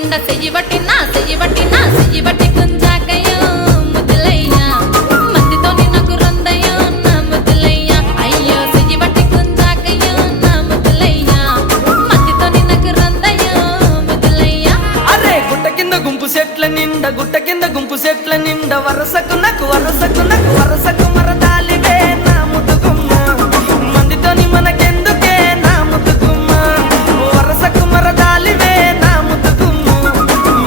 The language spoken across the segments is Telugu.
నిండా చెయ్యి బట్టి గుంజాకయ్యో ముద్దులయ్యా మందితోని నాకు రందయ్యో నా ముద్దులయ్యా అయ్యో చెయ్యి బట్టి గుంజాకయ్యో నా ముద్దులయ్యా మందితోని నాకు రందయ్యో ముద్దులయ్యా అరే గుట్ట కింద గుంపు సెట్ల నిండా వరసకు మరదాలివే నా ముద్దుగుమ్మ మందితోని మనకెందుకే నా ముద్దుగుమ్మ వరసకు మరదాలివే నా ముద్దుగుమ్మ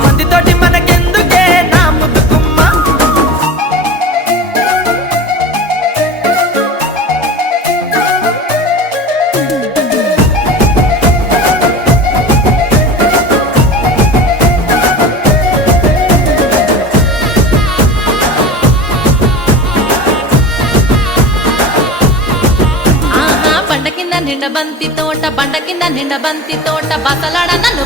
మందితోటి మనకెందుకే నా ముద్దుగుమ్మ బండ కింద నిండ బంతి తోట బసలాడ నన్ను